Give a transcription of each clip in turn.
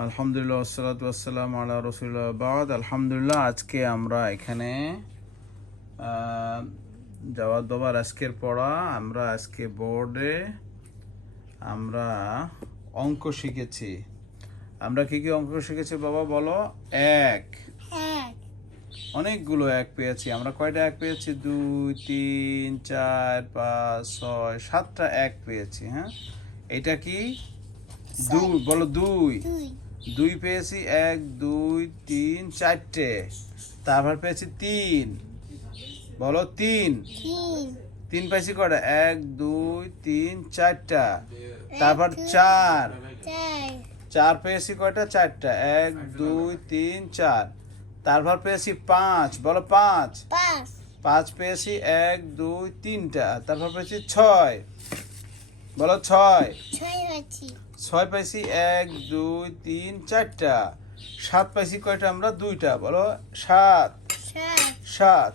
আলহামদুলিল্লাহ আসসালাতু আসসালাম আলা রসুল্লাহ বাদ। আলহামদুলিল্লাহ আজকে আমরা এখানে জাওয়াদ বাবার আজকের পড়া আমরা আজকে বোর্ডে আমরা অঙ্ক শিখেছি। আমরা কি কি অঙ্ক শিখেছি বাবা বলো? এক। এক। অনেকগুলো এক পেয়েছি আমরা কয়টা এক পেয়েছি? দুই তিন চার পাঁচ ছয় সাতটা এক পেয়েছি হ্যাঁ? এটা কি? দুই বলো দুই। দুই পেয়েছি এক দুই তিন চারটে। তারপর পেয়েছি তিন। বলো তিন। তিন। পেয়েছি কটা এক দুই তিন চারটা। তারপর চার। চার। পেয়েছি কয়টা? চারটা। এক দুই তিন চার। তারপর পেয়েছি পাঁচ। বলো পাঁচ। পাঁচ পেয়েছি এক দুই তিনটা। তারপর পেয়েছি ছয়। বলো ছয়। ছয় পাইছি। এক দুই তিন চারটা। সাত পাইছি কয়টা আমরা? দুইটা। বলো সাত। সাত।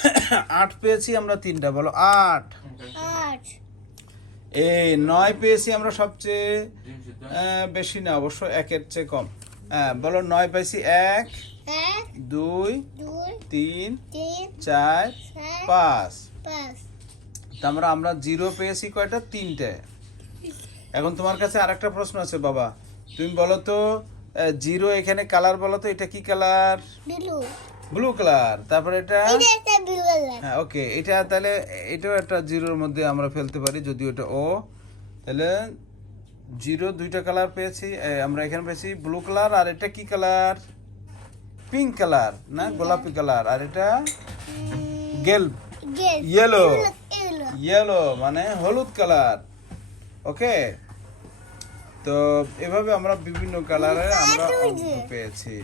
আট পেয়েছি আমরা তিনটা। বলো আট। এই নয় পেয়েছি আমরা সবচেয়ে বেশি না অবশ্য একের চেয়ে কম। হ্যাঁ বলো নয় পাইছি এক দুই তিন চার পাঁচ। তারপর আমরা জিরো পেয়েছি কয়টা? তিনটে। এখন তোমার কাছে আরেকটা প্রশ্ন আছে বাবা। তুমি বলো তো জিরো এখানে কালার বলো তো এটা কি কালার? বিলু। Blue colour. তারপর এটা? এটা একটা বিলু কালার। হ্যাঁ ওকে। এটা তাহলে এটাও একটা জিরোর মধ্যে আমরা ফেলতে পারি যদি ওটা ও তাহলে জিরো দুইটা কালার পেয়েছি আমরা এখানে পেয়েছি ব্লু কালার আর এটা কি কালার? পিঙ্ক কালার না? গোলাপি কালার। আর এটা? গেল. এলো ইয়েলো মানে হলুদ কালার ওকে তো এভাবে আমরা বিভিন্ন কালারের আমরা অঙ্ক পেয়েছি।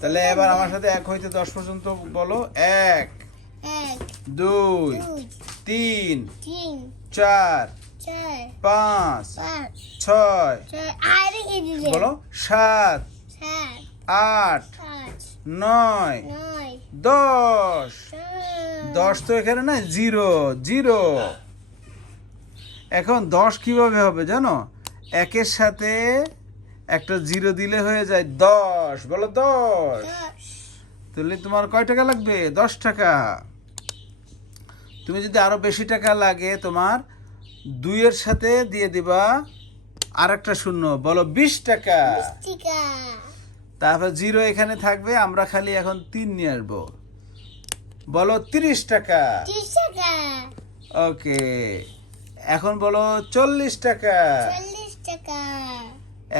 তাহলে এবার আমার সাথে এক হইতে দশ পর্যন্ত বলো। এক দুই তিন চার পাঁচ ছয় বলো সাত আট নয় দশ দশ তো এখানে না জিরো জিরো। এখন দশ কীভাবে হবে জানো? একের সাথে একটা জিরো দিলে হয়ে যায় দশ বলো দশ। তাহলে তোমার কয় টাকা লাগবে? দশ টাকা। তুমি যদি আরও বেশি টাকা লাগে তোমার দুইয়ের সাথে দিয়ে দিবা আর একটা শূন্য বলো বিশ টাকা। তারপর জিরো এখানে থাকবে আমরা খালি এখন তিন নিয়ে আসব। বলো তিরিশ টাকা। ওকে এখন বলো চল্লিশ টাকা।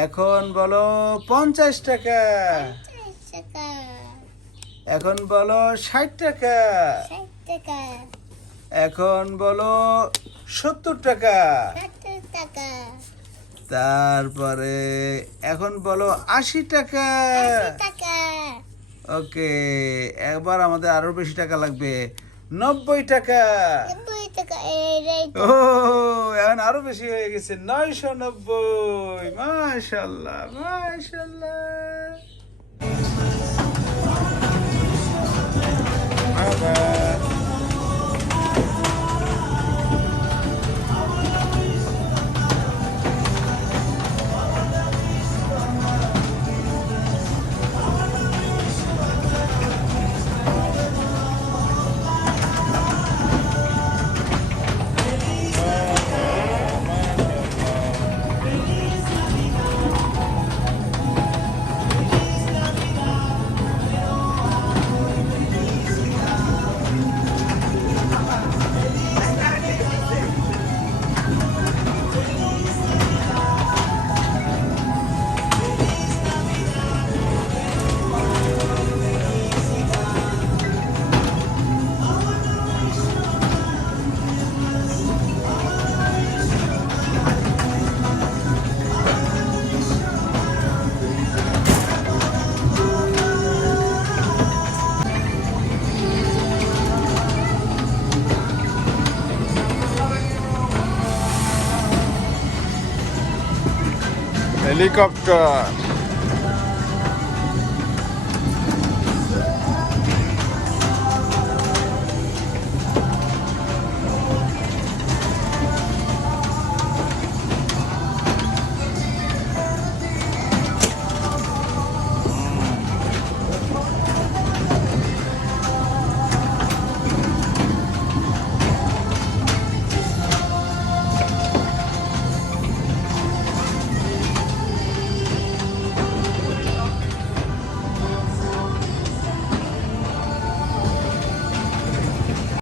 এখন বলো পঞ্চাশ টাকা। টাকা। এখন বলো ষাট টাকা। এখন বলো সত্তর টাকা। তারপরে এখন বলো আশি টাকা। ওকে এবার আমাদের আরও বেশি টাকা লাগবে। নব্বই টাকা। ও এখন আরও বেশি হয়ে গেছে নয়শো নব্বই। মাশাল্লাহ মাশাল্লাহ। Helikopter.